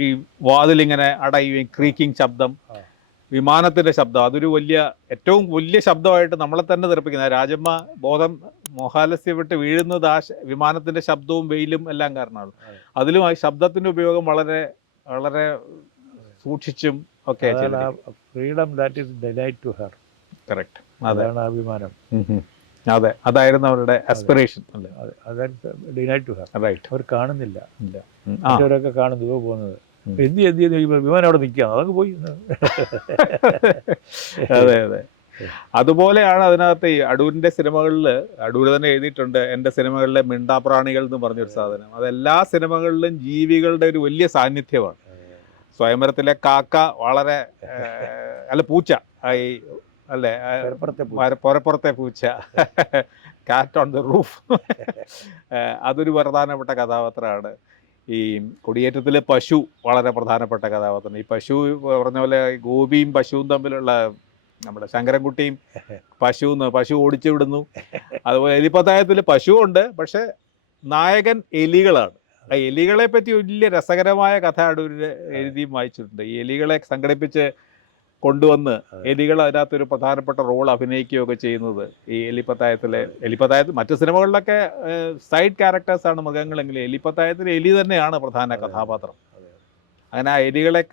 ഈ വാതിലിങ്ങനെ അടയുകയും ക്രീക്കിംഗ് ശബ്ദം, വിമാനത്തിന്റെ ശബ്ദം, അതൊരു ഏറ്റവും വലിയ ശബ്ദമായിട്ട് നമ്മളെ തന്നെ തെറിപ്പിക്കുന്ന. രാജമ്മ ബോധം മോഹാലസ്യം വിട്ട് വീഴുന്നത് ആ വിമാനത്തിന്റെ ശബ്ദവും വെയിലും എല്ലാം കാരണമാണ്. അതിലും ആ ശബ്ദത്തിന്റെ ഉപയോഗം വളരെ വളരെ സൂക്ഷിച്ചും ഒക്കെ. Freedom that is denied to her. Correct. അതാണ് അഭിമാനം. അതെ, അതായിരുന്നു അവരുടെ aspiration. Denied to her. Right. അവർ കാണുന്നില്ല. അവരൊക്കെ കാണുന്നു പോകുന്നത്. എന്ത് വിമാനം അവിടെ നിൽക്കാം, അതങ്ങ് പോയി. അതെ അതെ. അതുപോലെയാണ് അതിനകത്ത് ഈ അടൂരിന്റെ സിനിമകളിൽ, അടൂർ തന്നെ എഴുതിയിട്ടുണ്ട്, എൻ്റെ സിനിമകളിലെ മിണ്ടാപ്രാണികൾ എന്ന് പറഞ്ഞൊരു സാധനം. അതെല്ലാ സിനിമകളിലും ജീവികളുടെ ഒരു വലിയ സാന്നിധ്യമാണ്. സ്വയംവരത്തിലെ കാക്ക വളരെ പൂച്ച അല്ലേ, പുരപ്പുറത്തെ പൂച്ച, കാറ്റ് ഓൺ ദ റൂഫ്, അതൊരു പ്രധാനപ്പെട്ട കഥാപാത്രമാണ്. ഈ കൊടിയേറ്റത്തിലെ പശു വളരെ പ്രധാനപ്പെട്ട കഥാപാത്രം. ഈ പശു പറഞ്ഞ പോലെ ഗോപിയും പശുവും തമ്മിലുള്ള, നമ്മുടെ ശങ്കരൻകുട്ടിയും പശു ഓടിച്ചു വിടുന്നു. അതുപോലെ എലിപ്പത്തായത്തിൽ പശുവുണ്ട്, പക്ഷെ നായകൻ എലികളാണ്. ആ എലികളെ പറ്റി വലിയ രസകരമായ കഥ അടൂരിൽ എഴുതിയും വായിച്ചിട്ടുണ്ട്. ഈ എലികളെ സംഘടിപ്പിച്ച് കൊണ്ടുവന്ന് എലികൾ അതിനകത്തൊരു പ്രധാനപ്പെട്ട റോൾ അഭിനയിക്കുകയൊക്കെ ചെയ്യുന്നത് ഈ എലിപ്പത്തായത്തിൽ മറ്റു സിനിമകളിലൊക്കെ സൈഡ് ക്യാരക്ടേഴ്സാണ് മൃഗങ്ങളെങ്കിൽ എലിപ്പത്തായത്തിൽ എലി തന്നെയാണ് പ്രധാന കഥാപാത്രം. അങ്ങനെ ആ എലികളെ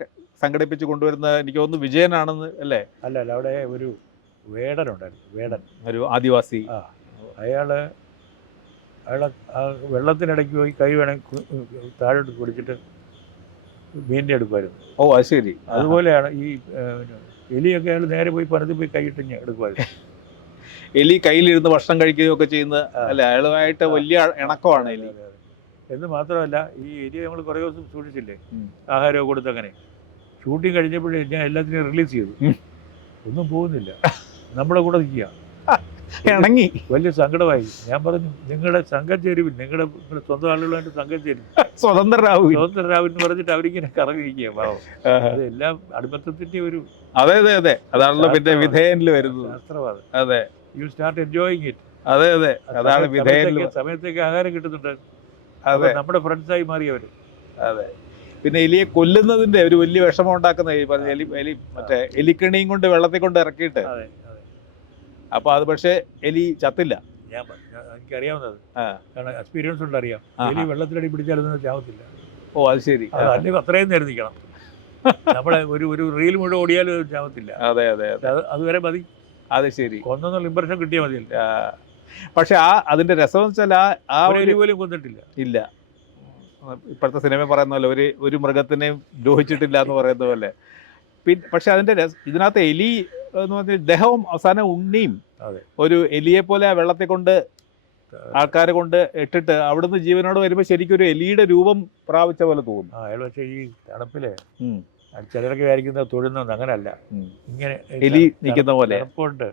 സംഘടിപ്പിച്ച് കൊണ്ടുവരുന്ന എനിക്ക് തോന്നുന്നു വിജയനാണെന്ന് അല്ലേ? അല്ല, അവിടെ ഒരു വേടനുണ്ടായിരുന്നു. വേടൻ, ഒരു ആദിവാസി. അയാളെ വെള്ളത്തിനിടയ്ക്ക് പോയി കൈ താഴോട്ട് കുടിച്ചിട്ട് മീനിൻ്റെ എടുക്കുമായിരുന്നു. ഓ, അത് ശരി. അതുപോലെയാണ് ഈ എലിയൊക്കെ അയാൾ നേരെ പോയി പനത്തിൽ പോയി കൈയിട്ടിഞ്ഞ് എടുക്കുമായിരുന്നു. എലി കയ്യിലിരുന്ന് ഭക്ഷണം കഴിക്കുകയൊക്കെ ചെയ്യുന്ന അല്ലെ, അയാളുമായിട്ട് വലിയ ഇണക്കമാണ് എലി. എന്ന് മാത്രമല്ല, ഈ എലി നമ്മൾ കുറേ ദിവസം സൂക്ഷിച്ചില്ലേ, ആഹാരമൊക്കെ കൊടുത്ത്. അങ്ങനെ ഷൂട്ടിങ് കഴിഞ്ഞപ്പോഴേ ഞാൻ എല്ലാത്തിനെയും റിലീസ് ചെയ്തു. ഒന്നും പോകുന്നില്ല, നമ്മുടെ കൂടെ നിൽക്കുക. ഇണങ്ങി വലിയ സങ്കടമായി. ഞാൻ പറഞ്ഞു, നിങ്ങളുടെ സംഘം ചേരുവിൽ, നിങ്ങളുടെ സ്വന്തം ആളുകളായിട്ട് സംഘം ചേരും, സ്വതന്ത്രരാവിന്ന് പറഞ്ഞിട്ട് അവരിങ്ങനെ കറങ്ങിയിരിക്കുക. പാവം. അത് എല്ലാം അടിമത്തത്തിന്റെ ഒരു. അതെ അതെ അതെ, അതാണല്ലോ പിന്നെ വിധേയനിൽ വരുന്നത്. ശാസ്ത്രവാദം. അതെ, യു സ്റ്റാർട്ട് എൻജോയിങ് ഇറ്റ്. അതെ അതെ, അതാണ് വിധേയനിൽ. സമയത്തേക്ക് ആഹാരം കിട്ടുന്നുണ്ടായിരുന്നു. നമ്മുടെ ഫ്രണ്ട്സായി മാറിയവര്. അതെ. പിന്നെ എലിയെ കൊല്ലുന്നതിന്റെ ഒരു വലിയ വിഷമം ഉണ്ടാക്കുന്ന എലി മറ്റേ എലിക്കണിയും കൊണ്ട് വെള്ളത്തിൽ കൊണ്ട് ഇറക്കിയിട്ട്. അപ്പൊ അത് പക്ഷെ എലി ചത്തില്ല. എനിക്കറിയാവുന്നത്, കാരണം എക്സ്പീരിയൻസ് ഉണ്ട്, അറിയാം. എലി വെള്ളത്തിലടി പിടിച്ചാലൊന്നും ചാവത്തില്ല. ഓ, അത് ശരി. അല്ലെങ്കിൽ അത്രയും നേരം നിൽക്കണം. നമ്മളെ ഒരു റീൽ മുഴുവൻ ഓടിയാലും ചാവത്തില്ല. അതെ അതെ, അതുവരെ മതി. അത് ശരി. കൊന്നുള്ള ഇമ്പ്രഷൻ കിട്ടിയാൽ മതിയല്ല. പക്ഷെ അതിന്റെ രസം വെച്ചാൽ ആ എലി പോലും കൊന്നിട്ടില്ല. ഇല്ല. ഇപ്പോഴത്തെ സിനിമ പറയുന്ന പോലെ ഒരു മൃഗത്തിനെയും ദ്രോഹിച്ചിട്ടില്ല എന്ന് പറയുന്ന പോലെ. പക്ഷെ അതിന്റെ ഇതിനകത്ത് എലി എന്ന് പറഞ്ഞാൽ ദഹവും അവസാനം ഉണ്ണിയും ഒരു എലിയെ പോലെ ആ വെള്ളത്തെ കൊണ്ട് ആൾക്കാരെ കൊണ്ട് ഇട്ടിട്ട് അവിടുന്ന് ജീവനോട് വരുമ്പോൾ ശരിക്കും ഒരു എലിയുടെ രൂപം പ്രാപിച്ച പോലെ തോന്നും. അയാൾ പക്ഷേ ഈ തണുപ്പില് ചിലരൊക്കെ വിചാരിക്കുന്നത് തൊഴുന്നത് അങ്ങനല്ല. ഇങ്ങനെ എലി നിൽക്കുന്ന പോലെ തണുപ്പുണ്ട്,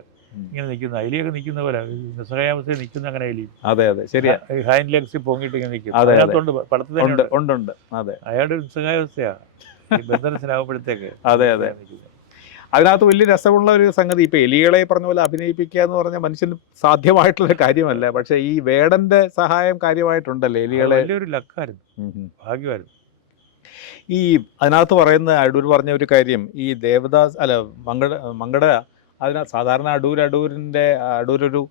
ഇങ്ങനെ നിൽക്കുന്ന എലിയൊക്കെ നിൽക്കുന്ന പോലെ നിസ്സഹായാവസ്ഥയിൽ നിൽക്കുന്ന അങ്ങനെ എലി. അതെ അതെ, ശരിയാ. ഹാൻഡ് ലെഗ്സ് പൊങ്ങിട്ട് ഇങ്ങനെ നിൽക്കും. പടത്തിൽ ഉണ്ട്. അതെ, അയാളുടെ നിസ്സഹായാവസ്ഥയാ ബന്ധനത്തിനാകുമ്പോഴത്തേക്ക്. അതെ അതെ. അതിനകത്ത് വലിയ രസമുള്ള ഒരു സംഗതി, ഇപ്പൊ എലികളെ പറഞ്ഞ പോലെ അഭിനയിപ്പിക്കുക എന്ന് പറഞ്ഞാൽ മനുഷ്യന് സാധ്യമായിട്ടുള്ള കാര്യമല്ല. പക്ഷെ ഈ വേടന്റെ സഹായം കാര്യമായിട്ടുണ്ടല്ലേ എലികളെ. വലിയൊരു ലക്കായിരുന്നു, ഭാഗ്യമായിരുന്നു. ഈ അതിനകത്ത് പറയുന്ന അടൂർ പറഞ്ഞ ഒരു കാര്യം, ഈ ദേവദാസ് അല്ല മങ്കട അതിനകത്ത് സാധാരണ അടൂരൊരു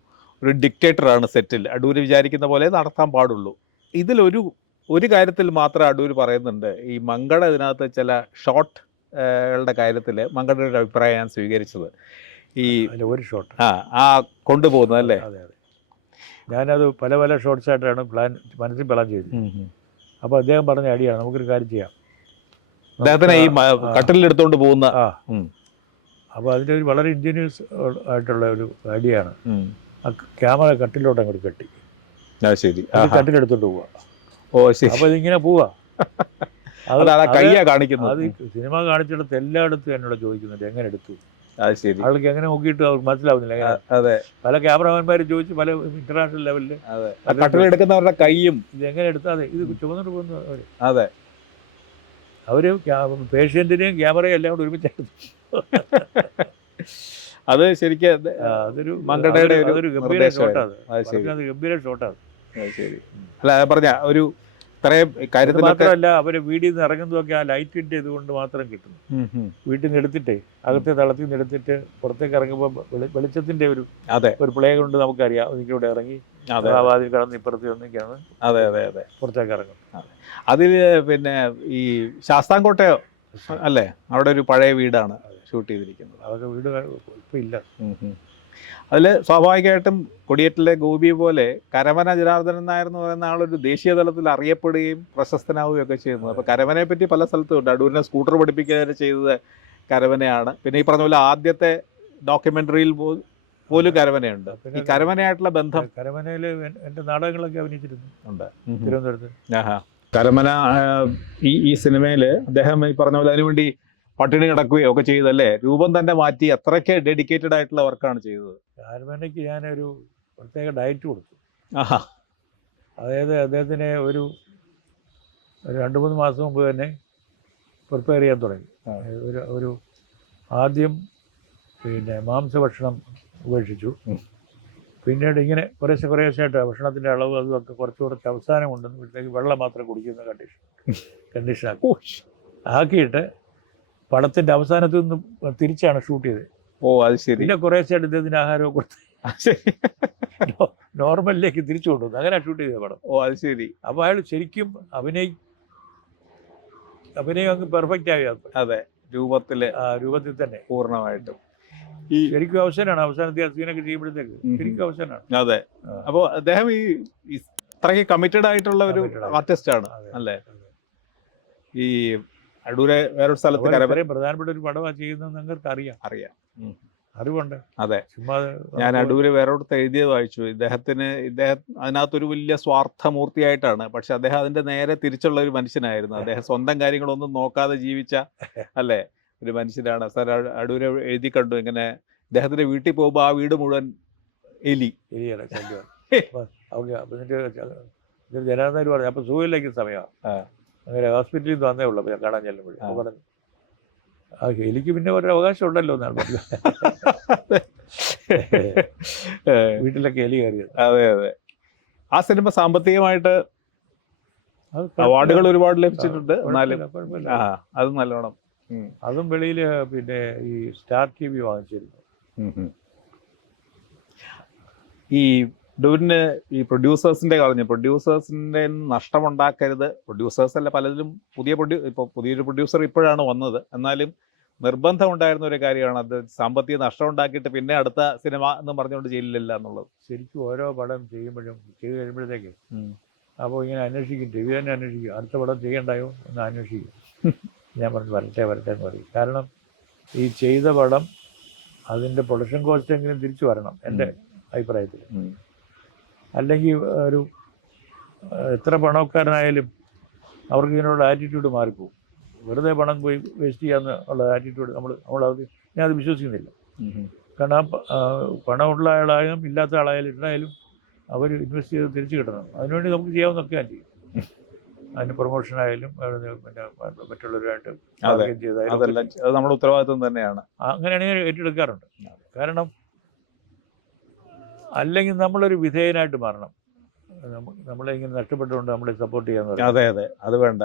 ഡിക്റ്റേറ്ററാണ് സെറ്റിൽ. അടൂർ വിചാരിക്കുന്ന പോലെ നടത്താൻ പാടുള്ളൂ. ഇതിലൊരു കാര്യത്തിൽ മാത്രം അടൂർ പറയുന്നുണ്ട്, ഈ മങ്കട ഇതിനകത്ത് ചില ഷോട്ട് ളുടെ കാര്യത്തിൽ മങ്കടയുടെ ഒരു അഭിപ്രായം ഞാൻ സ്വീകരിച്ചത്, ഈ ഒരു ഷോട്ട് കൊണ്ടുപോകുന്നത് അല്ലേ. അതെ അതെ, ഞാനത് പല ഷോട്ട്സ് ആയിട്ടാണ് മനസ്സിൽ പ്ലാൻ ചെയ്തത്. അപ്പോൾ അദ്ദേഹം പറഞ്ഞ ഐഡിയാണ്, നമുക്കൊരു കാര്യം ചെയ്യാം, അദ്ദേഹത്തിന് ഈ കട്ടിലെടുത്തോണ്ട് പോകുന്ന. അപ്പോൾ അതിൻ്റെ ഒരു വളരെ ഇൻജീനിയസ് ആയിട്ടുള്ള ഒരു ഐഡിയ ആണ്. ആ ക്യാമറ കട്ടിലോട്ട് അങ്ങോട്ട് കെട്ടി, ശരി, കട്ടിലെടുത്തോണ്ട് പോവുക. ഓ ശരി. അപ്പോൾ ഇതിങ്ങനെ പോവാ, അതാണ് ആ കയ്യാ കാണിക്കുന്നത്. അത് സിനിമ കാണിച്ചിടത്ത് എല്ലായിടത്തും എന്നോട് ചോദിക്കുന്നുണ്ട് എങ്ങനെ എടുത്തു. അത് ശരി. ആൾക്ക് എങ്ങനെ നോക്കിയിട്ട് അവർക്ക് മനസ്സിലാവുന്നില്ല എങ്ങനെ. അതെ പല ക്യാമറമാന്മാർ ചോദിച്ചു, പല ഇന്റർനാഷണൽ ലെവലിൽ അതെ. കട്ടിലെടുക്കുന്നവരുടെ കൈയും ഇത് എങ്ങനെ എടുത്താൽ അതെ ഇത് ചുമന്നിട്ട് പോകുന്നു അവർ. അതെ അവര് പേഷ്യന്റിനെയും ക്യാമറയും എല്ലാം കൂടെ ഒരുമിച്ചെടുത്തു. അത് ശരിക്കും അതൊരു മങ്കടയുടെ അതൊരു ഗംഭീര നിർദ്ദേശമായിരുന്നു. ഷോട്ടാണ്. അത് ഗംഭീര ഷോട്ടാണ്. ശരി. അല്ല പറഞ്ഞ ഒരു ഇത്രയും കാര്യത്തിൽ മാത്രമല്ല അവര് വീട്ടിൽ നിന്ന് ഇറങ്ങുന്നതൊക്കെ ആ ലൈറ്റിന്റെ ഇതുകൊണ്ട് മാത്രം കിട്ടുന്നു. വീട്ടിൽ നിന്ന് എടുത്തിട്ടേ അകത്തെ തളത്തിൽ നിന്ന് എടുത്തിട്ട് പുറത്തേക്ക് ഇറങ്ങുമ്പോൾ വെളിച്ചത്തിന്റെ ഒരു പ്ലേ കൊണ്ട് നമുക്കറിയാം ഇതിലൂടെ ഇറങ്ങി വാതിൽ കടന്ന് ഇപ്പുറത്ത് വന്നിക്കാണ് പുറത്തേക്ക് ഇറങ്ങും. അതില് പിന്നെ ഈ ശാസ്താംകോട്ടയോ അല്ലേ, അവിടെ ഒരു പഴയ വീടാണ് ഷൂട്ട് ചെയ്തിരിക്കുന്നത്. അതൊക്കെ വീട് ഇപ്പം ഇല്ല. അതിൽ സ്വാഭാവികമായിട്ടും കൊടിയേറ്റിലെ ഗോപി പോലെ കരമന ജനാർദ്ദനൻ നായർ എന്ന് പറയുന്ന ആളൊരു ദേശീയ തലത്തിൽ അറിയപ്പെടുകയും പ്രശസ്തനാവുകയും ഒക്കെ ചെയ്യുന്നത്. അപ്പോൾ കരമനയെ പറ്റി പല സ്ഥലത്തും ഉണ്ട്. അടൂരിനെ സ്കൂട്ടർ പഠിപ്പിക്കാൻ ചെയ്തത് കരമനയാണ്. പിന്നെ ഈ പറഞ്ഞ പോലെ ആദ്യത്തെ ഡോക്യുമെന്ററിയിൽ പോലും കരമനയുണ്ട്. ഈ കരമനയായിട്ടുള്ള ബന്ധം. കരമനയിൽ എൻ്റെ നാടകങ്ങളൊക്കെ അഭിനയിച്ചിരുന്നു ഉണ്ട് തിരുവനന്തപുരത്ത്. കരമന ഈ സിനിമയിൽ അദ്ദേഹം ഈ പറഞ്ഞ പോലെ അതിനുവേണ്ടി പട്ടിണി കിടക്കുകയോ ഒക്കെ ചെയ്തല്ലേ, രൂപം തന്നെ മാറ്റി അത്രയ്ക്ക് ഡെഡിക്കേറ്റഡ് ആയിട്ടുള്ള വർക്കാണ് ചെയ്തത്. കരമനയ്ക്ക് ഞാനൊരു പ്രത്യേക ഡയറ്റ് കൊടുത്തു. അതായത് അദ്ദേഹത്തിന് ഒരു 2-3 മാസം മുമ്പ് തന്നെ പ്രിപ്പയർ ചെയ്യാൻ തുടങ്ങി. ഒരു ആദ്യം പിന്നെ മാംസഭക്ഷണം ഉപേക്ഷിച്ചു. പിന്നീട് ഇങ്ങനെ കുറേശ്ശായിട്ട് ഭക്ഷണത്തിൻ്റെ അളവ് അതുമൊക്കെ കുറച്ച് അവസാനം കൊണ്ടുവന്നപ്പോഴത്തേക്ക് വെള്ളം മാത്രം കുടിക്കുന്ന കണ്ടീഷനാക്കി ആക്കിയിട്ട് പടത്തിൻ്റെ അവസാനത്തിൽ നിന്ന് തിരിച്ചാണ് ഷൂട്ട് ചെയ്തത്. അത് ശരി. പിന്നെ കുറേശ്ശായിട്ട് ഇദ്ദേഹത്തിന് ആഹാരമൊക്കെ കൊടുത്ത് നോർമലിലേക്ക് തിരിച്ചു കൊണ്ടുവന്നു. അങ്ങനെ ഷൂട്ട് ചെയ്ത പടം. അത് ശരി. അപ്പോൾ അയാൾ ശരിക്കും അഭിനയം അങ്ങ് പെർഫെക്റ്റ് ആയി. അതെ, രൂപത്തിൽ തന്നെ പൂർണ്ണമായിട്ടും ശരിക്കും അവസാനത്തെ സീനൊക്കെ ചെയ്യുമ്പോഴത്തേക്ക് ശരിക്കും അവസാനമാണ്. അതെ. അപ്പോൾ അദ്ദേഹം ഈ ഇത്രയ്ക്ക് കമ്മിറ്റഡ് ആയിട്ടുള്ള ഒരു ആർട്ടിസ്റ്റ് ആണ് അല്ലേ. ഈ അടൂരെ വേറൊരു സ്ഥലത്ത് പ്രധാനപ്പെട്ട ഒരു പടമാണ് ചെയ്യുന്നത് നിങ്ങൾക്ക് അറിയാം. അറിവുണ്ട്. അതെ, ഞാൻ അടൂര് വേറൊരിടത്ത് എഴുതിയത് വായിച്ചു. ഇദ്ദേഹം അതിനകത്തൊരു വലിയ സ്വാർത്ഥമൂർത്തിയായിട്ടാണ്, പക്ഷെ അദ്ദേഹം അതിന്റെ നേരെ തിരിച്ചുള്ള ഒരു മനുഷ്യനായിരുന്നു. അദ്ദേഹം സ്വന്തം കാര്യങ്ങളൊന്നും നോക്കാതെ ജീവിച്ച അല്ലേ ഒരു മനുഷ്യനാണ്. സാർ അടൂര് എഴുതി കണ്ടു ഇങ്ങനെ ഇദ്ദേഹത്തിന്റെ വീട്ടിൽ പോകുമ്പോൾ ആ വീട് മുഴുവൻ എലിയാണ് ജനാർദ്ദനൻ പറഞ്ഞു. അപ്പൊ സുഖമില്ലെങ്കിൽ സമയമാണ് അങ്ങനെ ഹോസ്പിറ്റലിൽ നിന്ന് വന്നേ ഉള്ളൂ. ഞാൻ കാണാൻ ചെല്ലുമ്പോഴേ പറഞ്ഞു എലിക്ക് പിന്നെ ഒരു അവകാശം ഉണ്ടല്ലോ എന്നാണ് പറഞ്ഞത്. വീട്ടിലൊക്കെ എലി കയറിയത്. അതെ അതെ. ആ സിനിമ സാമ്പത്തികമായിട്ട് അവാർഡുകൾ ഒരുപാട് ലഭിച്ചിട്ടുണ്ട്. അത് നല്ലോണം. അതും വെളിയിൽ പിന്നെ ഈ സ്റ്റാർ TV വാങ്ങിച്ചിരുന്നു. ഈ ഡൂരിന് ഈ പ്രൊഡ്യൂസേഴ്സിന്റെ പ്രൊഡ്യൂസേഴ്സിന്റെ നഷ്ടമുണ്ടാക്കരുത്. പ്രൊഡ്യൂസേഴ്സ് അല്ല, പലതിലും പുതിയൊരു പ്രൊഡ്യൂസർ ഇപ്പോഴാണ് വന്നത്. എന്നാലും നിർബന്ധം ഉണ്ടായിരുന്ന ഒരു കാര്യമാണ് അത്. സാമ്പത്തിക നഷ്ടം ഉണ്ടാക്കിയിട്ട് പിന്നെ അടുത്ത സിനിമ എന്ന് പറഞ്ഞുകൊണ്ട് ചെയ്യില്ല എന്നുള്ളത്. ശരിക്കും ഓരോ പടം ചെയ്ത് കഴിയുമ്പോഴത്തേക്ക് അപ്പോൾ ഇങ്ങനെ അന്വേഷിക്കും, TV തന്നെ അന്വേഷിക്കും, അടുത്ത പടം ചെയ്യണ്ടായോ എന്ന് അന്വേഷിക്കും. ഞാൻ പറഞ്ഞു വരട്ടെ എന്ന് പറയും. കാരണം ഈ ചെയ്ത പടം അതിൻ്റെ പ്രൊഡക്ഷൻ കോസ്റ്റ് എങ്കിലും തിരിച്ചു വരണം എൻ്റെ അഭിപ്രായത്തിൽ. അല്ലെങ്കിൽ എത്ര പണക്കാരനായാലും അവർക്ക് ഇതിനുള്ള ആറ്റിറ്റ്യൂഡ് മാറിപ്പോവും. വെറുതെ പണം പോയി വേസ്റ്റ് ചെയ്യാന്ന് ഉള്ള ആറ്റിറ്റ്യൂഡ് നമ്മളത് ഞാനത് വിശ്വസിക്കുന്നില്ല. കാരണം പണമുള്ള ആളായാലും ഇല്ലാത്ത ആളായാലും ഉണ്ടായാലും അവർ ഇൻവെസ്റ്റ് ചെയ്ത് തിരിച്ചു കിട്ടണം. അതിനുവേണ്ടി നമുക്ക് ചെയ്യാവുന്നൊക്കെ ഞാൻ ചെയ്യും. അതിന് പ്രൊമോഷനായാലും പിന്നെ മറ്റുള്ളവരുമായിട്ട് ചെയ്താലും നമ്മുടെ ഉത്തരവാദിത്വം തന്നെയാണ്. അങ്ങനെയാണെങ്കിൽ ഏറ്റെടുക്കാറുണ്ട്. കാരണം അല്ലെങ്കിൽ നമ്മളൊരു വിധേയനായിട്ട് മാറണം. നമ്മളെ ഇങ്ങനെ നഷ്ടപ്പെട്ടുകൊണ്ട് നമ്മളെ സപ്പോർട്ട് ചെയ്യാന്ന് പറയും. അതെ അതെ, അത് വേണ്ട.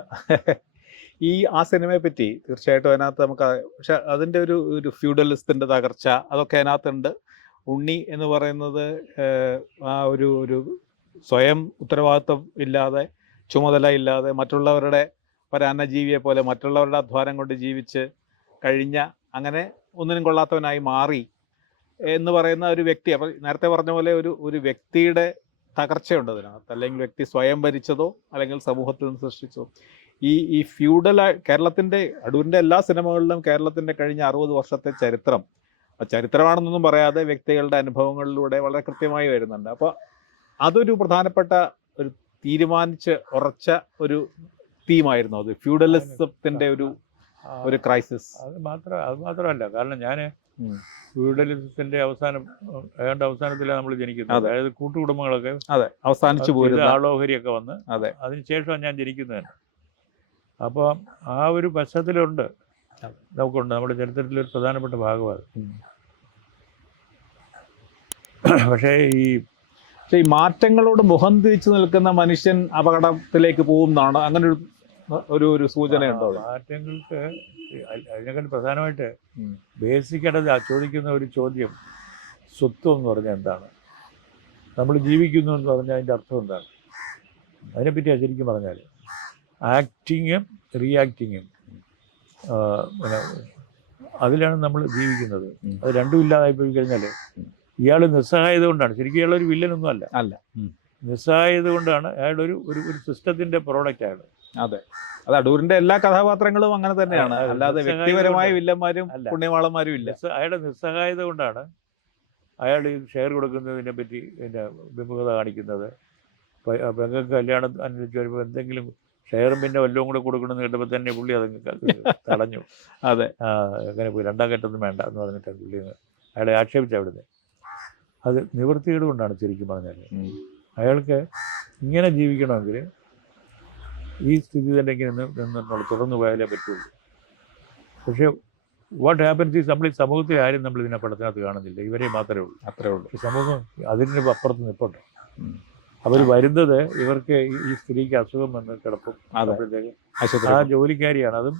ആ സിനിമയെ പറ്റി തീർച്ചയായിട്ടും അതിനകത്ത് നമുക്ക്, പക്ഷെ അതിൻ്റെ ഒരു ഫ്യൂഡലിസത്തിൻ്റെ തകർച്ച അതൊക്കെ അതിനകത്തുണ്ട്. ഉണ്ണി എന്ന് പറയുന്നത് ആ ഒരു സ്വയം ഉത്തരവാദിത്വം ഇല്ലാതെ, ചുമതല ഇല്ലാതെ, മറ്റുള്ളവരുടെ ഒരന്നജീവിയെ പോലെ മറ്റുള്ളവരുടെ അധ്വാനം കൊണ്ട് ജീവിച്ച് കഴിഞ്ഞ അങ്ങനെ ഒന്നിനും കൊള്ളാത്തവനായി മാറി എന്ന് പറയുന്ന ഒരു വ്യക്തി. അപ്പോൾ നേരത്തെ പറഞ്ഞ പോലെ ഒരു വ്യക്തിയുടെ തകർച്ചയുണ്ട് അതിനകത്ത്. അല്ലെങ്കിൽ വ്യക്തി സ്വയം ഭരിച്ചതോ അല്ലെങ്കിൽ സമൂഹത്തിൽ നിന്ന് സൃഷ്ടിച്ചതോ. ഈ കേരളത്തിൻ്റെ അടൂരിൻ്റെ എല്ലാ സിനിമകളിലും കേരളത്തിൻ്റെ കഴിഞ്ഞ 60 വർഷത്തെ ചരിത്രമാണെന്നൊന്നും പറയാതെ വ്യക്തികളുടെ അനുഭവങ്ങളിലൂടെ വളരെ കൃത്യമായി വരുന്നുണ്ട്. അപ്പോൾ അതൊരു പ്രധാനപ്പെട്ട ഒരു തീരുമാനിച്ച് ഉറച്ച ഒരു തീമായിരുന്നു അത്, ഫ്യൂഡലിസത്തിന്റെ ഒരു ക്രൈസിസ്. അത് മാത്രമല്ല, കാരണം ഞാൻ ഫ്യൂഡലിസത്തിന്റെ അവസാനത്തിലാണ് നമ്മൾ ജനിക്കുന്നത്. അതായത് കൂട്ടുകുടുംബങ്ങളൊക്കെ അവസാനിച്ചു പോരുന്ന ആളോഹരിയൊക്കെ വന്ന് അതിനുശേഷമാണ് ഞാൻ ജനിക്കുന്നത്. അപ്പോൾ ആ ഒരു പശ്ചാത്തലമുണ്ട് നമുക്കുണ്ട്, നമ്മുടെ ചരിത്രത്തിലൊരു പ്രധാനപ്പെട്ട ഭാഗമാണ്. പക്ഷേ ഈ മാറ്റങ്ങളോട് മുഖം തിരിച്ചു നിൽക്കുന്ന മനുഷ്യൻ അപകടത്തിലേക്ക് പോകുന്നതാണ്, അങ്ങനെ ഒരു സൂചനയുണ്ടോ? മാറ്റങ്ങൾക്ക് അതിനെക്കാൾ പ്രധാനമായിട്ട് ബേസിക്കായിട്ട് ചോദിക്കുന്ന ഒരു ചോദ്യം, സ്വത്വം എന്ന് പറഞ്ഞാൽ എന്താണ്, നമ്മൾ ജീവിക്കുന്നു എന്ന് പറഞ്ഞാൽ അതിൻ്റെ അർത്ഥം എന്താണ്, അതിനെപ്പറ്റിയാണ് ശരിക്കും പറഞ്ഞാൽ. ആക്ടിങ്ങും റിയാക്ടിങ്ങും പിന്നെ അതിലാണ് നമ്മൾ ജീവിക്കുന്നത്. അത് രണ്ടും ഇല്ലാതായി പോയി കഴിഞ്ഞാൽ ഇയാൾ നിസ്സഹായത കൊണ്ടാണ്, ശരിക്കും ഇയാളൊരു വില്ലനൊന്നും അല്ല, നിസ്സഹായത കൊണ്ടാണ് അയാളുടെ ഒരു സിസ്റ്റത്തിൻ്റെ പ്രോഡക്റ്റ് അയാൾ. അതെ, അത് അടൂരിന്റെ എല്ലാ കഥാപാത്രങ്ങളും അങ്ങനെ തന്നെയാണ്, അല്ലാതെ വ്യക്തിപരമായ വില്ലന്മാരും പുണ്യവാളന്മാരും ഇല്ല. അയാളുടെ നിസ്സഹായത കൊണ്ടാണ് അയാൾ ഈ ഷെയർ കൊടുക്കുന്നതിനെ പറ്റി പിന്നെ വിമുഖത കാണിക്കുന്നത്. പെങ്ങൾക്ക് കല്യാണം അനുസരിച്ച് വരുമ്പോൾ എന്തെങ്കിലും ഷെയറും പിന്നെ വല്ലതും കൂടെ കൊടുക്കണമെന്ന് കേട്ടപ്പോൾ തന്നെ പുള്ളി അതങ്ങ് തടഞ്ഞു. അതെ, അങ്ങനെ പോയി രണ്ടാം ഘട്ടമൊന്നും വേണ്ട എന്ന് പറഞ്ഞിട്ട് പുള്ളി അയാളെ ആക്ഷേപിച്ച അവിടുന്ന്. അത് നിവൃത്തികേട് കൊണ്ടാണ് ശരിക്കും പറഞ്ഞാൽ. അയാൾക്ക് ഇങ്ങനെ ജീവിക്കണമെങ്കിൽ ഈ സ്ഥിതി തന്നെ ഇങ്ങനെ നിന്നുള്ളൂ, തുടർന്ന് പോയാലേ പറ്റുള്ളൂ. പക്ഷേ വാട്ട് ഹാപ്പൻസ് ഈ നമ്മൾ ഈ സമൂഹത്തിൽ ആരും നമ്മൾ ഇതിനെ പടത്തിനകത്ത് കാണുന്നില്ല, ഇവരെ മാത്രമേ ഉള്ളൂ. അത്രേ ഉള്ളൂ. ഈ സമൂഹം അതിന് അപ്പുറത്ത് നിൽപ്പുണ്ട്. അവർ വരുന്നത് ഇവർക്ക് ഈ സ്ത്രീക്ക് അസുഖം വന്ന് കിടപ്പും ആ ജോലിക്കാരിയാണ്, അതും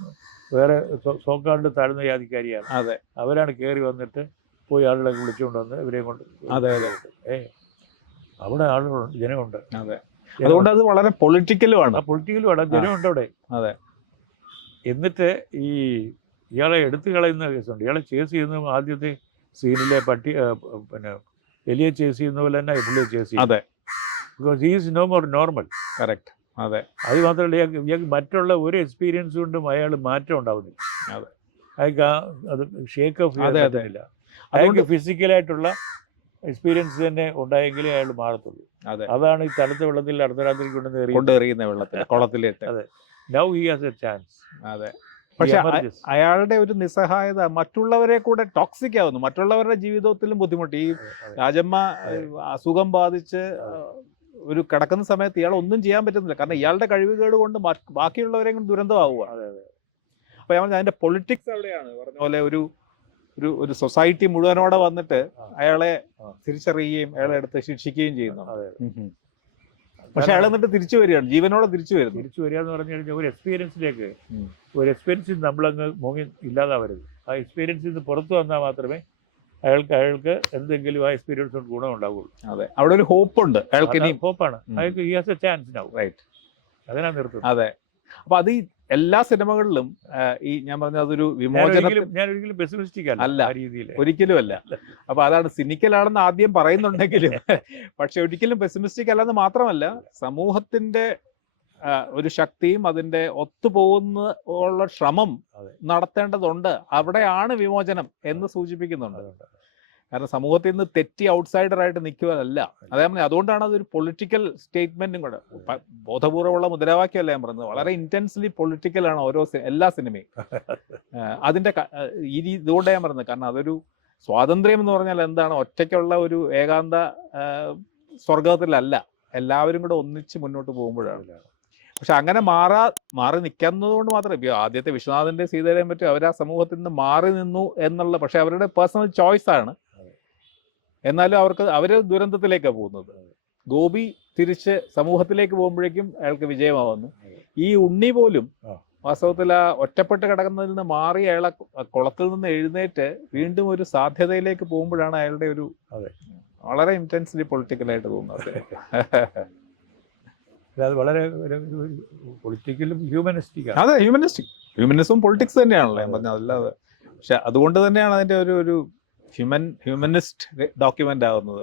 വേറെ സോക്കാണ്ട് താഴ്ന്ന ജാതിക്കാരിയാണ്. അവരാണ് കയറി വന്നിട്ട് പോയി ആളുകളെ വിളിച്ചുകൊണ്ട് വന്ന് ഇവരെയും കൊണ്ട് അവിടെ ആളുകളുണ്ട്, ജനമുണ്ട്. അതുകൊണ്ട് അത് വളരെ പൊളിറ്റിക്കലുമാണ്. പൊളിറ്റിക്കലുമാണ്, ജനമുണ്ട് അവിടെ. എന്നിട്ട് ഇയാളെ എടുത്തു കളയുന്ന കേസുണ്ട്. ഇയാളെ ചേസ് ചെയ്യുന്ന ആദ്യത്തെ സീനിലെ പിന്നെ എലിയെ ചേസ് ചെയ്യുന്ന പോലെ തന്നെ പുള്ളിയെ ചേസ് ചെയ്യും. Because he is no more normal. Correct. അതെ, അത് മാത്രമല്ല ഇയാൾക്ക് മറ്റുള്ള ഒരു എക്സ്പീരിയൻസ് കൊണ്ടും അയാൾ മാറ്റം ഉണ്ടാവുന്നില്ല. അയാൾക്ക് അത് ഷേക്ക് ഓഫ് ചെയ്യാനില്ല. അയാൾക്ക് ഫിസിക്കലായിട്ടുള്ള എക്സ്പീരിയൻസ് തന്നെ ഉണ്ടായെങ്കിലേ അയാൾ മാറത്തുള്ളൂ. അതാണ് ഈ തണുത്ത വെള്ളത്തിൽ അർദ്ധരാത്രി കൊണ്ടെറിയുന്ന വെള്ളത്തിൽ കുളത്തിലിട്ട്. അതെ, now he has a chance. അതെ, പക്ഷെ അയാളുടെ ഒരു നിസ്സഹായത മറ്റുള്ളവരെ കൂടെ ടോക്സിക് ആവുന്നു, മറ്റുള്ളവരുടെ ജീവിതത്തിലും ബുദ്ധിമുട്ട്. ഈ രാജമ്മ അസുഖം ബാധിച്ച് ഒരു കിടക്കുന്ന സമയത്ത് ഇയാൾ ഒന്നും ചെയ്യാൻ പറ്റുന്നില്ല, കാരണം ഇയാളുടെ കഴിവുകേട് കൊണ്ട് ബാക്കിയുള്ളവരെയും കൊണ്ട് ദുരന്തമാവുക. അപ്പൊ ഞാൻ അതിന്റെ പൊളിറ്റിക്സ് അവിടെയാണ് പറഞ്ഞ പോലെ ഒരു സൊസൈറ്റി മുഴുവനോടെ വന്നിട്ട് അയാളെ തിരിച്ചറിയുകയും അയാളെ എടുത്ത് ശിക്ഷിക്കുകയും ചെയ്യുന്നു. പക്ഷെ അയാൾ എന്നിട്ട് തിരിച്ചു വരികയാണ്, ജീവനോടെ തിരിച്ചു വരിക എന്ന് പറഞ്ഞു കഴിഞ്ഞാൽ ഒരു എക്സ്പീരിയൻസിൽ നമ്മളങ്ങ് മുങ്ങി ഇല്ലാതാവരുത്. ആ എക്സ്പീരിയൻസിൽ നിന്ന് പുറത്തു വന്നാൽ മാത്രമേ അയാൾക്ക് എന്തെങ്കിലും ആ എക്സ്പീരിയൻസ് കൊണ്ട് ഗുണം ഉണ്ടാവുള്ളൂ. അതെ, അവിടെ ഒരു ഹോപ്പുണ്ട്, ഹോപ്പാണ് അയാൾക്ക്. He has a chance now. Right, അതിനാണ് നിർത്തുന്നത്. അതെ, അപ്പൊ അത് എല്ലാ സിനിമകളിലും ഈ ഞാൻ പറഞ്ഞ അതൊരു വിമോചനം. ഞാൻ ഒരിക്കലും പെസിമിസ്റ്റിക് അല്ല ആ രീതിയിൽ, ഒരിക്കലും അല്ല. അപ്പൊ അതാണ് സിനിക്കലാണെന്ന് ആദ്യം പറയുന്നുണ്ടെങ്കിലും പക്ഷെ ഒരിക്കലും പെസിമിസ്റ്റിക് അല്ലെന്ന് മാത്രമല്ല, സമൂഹത്തിന്റെ ഒരു ശക്തിയും അതിന്റെ ഒത്തുപോകുന്ന ഉള്ള ശ്രമം നടത്തേണ്ടതുണ്ട്. അവിടെയാണ് വിമോചനം എന്ന് സൂചിപ്പിക്കുന്നുണ്ട്. കാരണം സമൂഹത്തിൽ നിന്ന് തെറ്റി ഔട്ട്സൈഡറായിട്ട് നിൽക്കുവാനല്ല. അതേപോലെ അതുകൊണ്ടാണ് അതൊരു പൊളിറ്റിക്കൽ സ്റ്റേറ്റ്മെന്റും കൂടെ. ബോധപൂർവമുള്ള മുദ്രാവാക്യമല്ല ഞാൻ പറഞ്ഞത്, വളരെ ഇന്റൻസ്ലി പൊളിറ്റിക്കലാണ് എല്ലാ സിനിമയും. അതിന്റെ ഇതുകൊണ്ട് ഞാൻ പറഞ്ഞത്, കാരണം അതൊരു സ്വാതന്ത്ര്യം എന്ന് പറഞ്ഞാൽ എന്താണ്, ഒറ്റയ്ക്കുള്ള ഒരു ഏകാന്ത സ്വർഗത്തിലല്ല, എല്ലാവരും കൂടെ ഒന്നിച്ച് മുന്നോട്ട് പോകുമ്പോഴാണ്. പക്ഷെ അങ്ങനെ മാറി നിൽക്കുന്നതുകൊണ്ട് മാത്രമേ, ഇപ്പോൾ ആദ്യത്തെ വിശ്വനാഥന്റെ സീതയുടെയും പറ്റും അവർ ആ സമൂഹത്തിൽ നിന്ന് മാറി നിന്നു എന്നുള്ള, പക്ഷെ അവരുടെ പേഴ്സണൽ ചോയ്സ് ആണ്. എന്നാലും അവര് ദുരന്തത്തിലേക്കാണ് പോകുന്നത്. ഗോപി തിരിച്ച് സമൂഹത്തിലേക്ക് പോകുമ്പോഴേക്കും അയാൾക്ക് വിജയമാവുന്നു. ഈ ഉണ്ണി പോലും വാസ്തവത്തിൽ ആ ഒറ്റപ്പെട്ട് കിടക്കുന്നതിൽ നിന്ന് മാറി അയാളെ കുളത്തിൽ നിന്ന് എഴുന്നേറ്റ് വീണ്ടും ഒരു സാധ്യതയിലേക്ക് പോകുമ്പോഴാണ് അയാളുടെ ഒരു വളരെ ഇന്റൻസ്ലി പൊളിറ്റിക്കലായിട്ട് തോന്നുന്നത്. അത് വളരെ പൊളിറ്റിക്കലും ഹ്യൂമനിസ്റ്റിക്. അതെ, ഹ്യൂമനിസവും പൊളിറ്റിക്സ് തന്നെയാണല്ലോ ഞാൻ പറഞ്ഞത്, അല്ലാതെ. പക്ഷെ അതുകൊണ്ട് തന്നെയാണ് അതിന്റെ ഒരു ഹ്യൂമനിസ്റ്റ് ഡോക്യുമെന്റ് ആവുന്നത്.